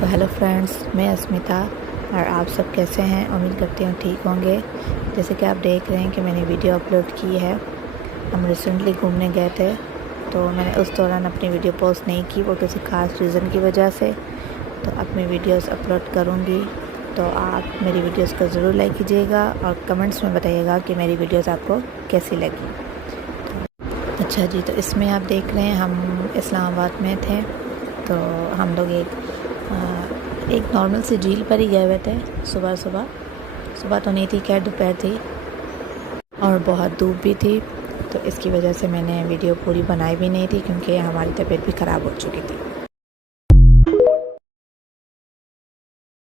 तो hello friends, मैं अस्मिता और आप सब कैसे हैं। उम्मीद करती हूँ ठीक होंगे। जैसे कि आप देख रहे हैं कि मैंने वीडियो अपलोड की है। हम रिसेंटली घूमने गए थे, तो मैंने उस दौरान अपनी वीडियो पोस्ट नहीं की, वो किसी ख़ास रीज़न की वजह से। तो अब मैं वीडियोस अपलोड करूँगी, तो आप मेरी वीडियोस को ज़रूर लाइक कीजिएगा और कमेंट्स में बताइएगा कि मेरी वीडियोस आपको कैसी लगी। अच्छा जी, तो इसमें आप देख रहे हैं हम इस्लामाबाद में थे। तो हम लोग एक नॉर्मल सी झील पर ही गए हुए थे। सुबह तो नहीं थी, खैर दोपहर थी और बहुत धूप भी थी। तो इसकी वजह से मैंने वीडियो पूरी बनाई भी नहीं थी, क्योंकि हमारी तबीयत भी ख़राब हो चुकी थी।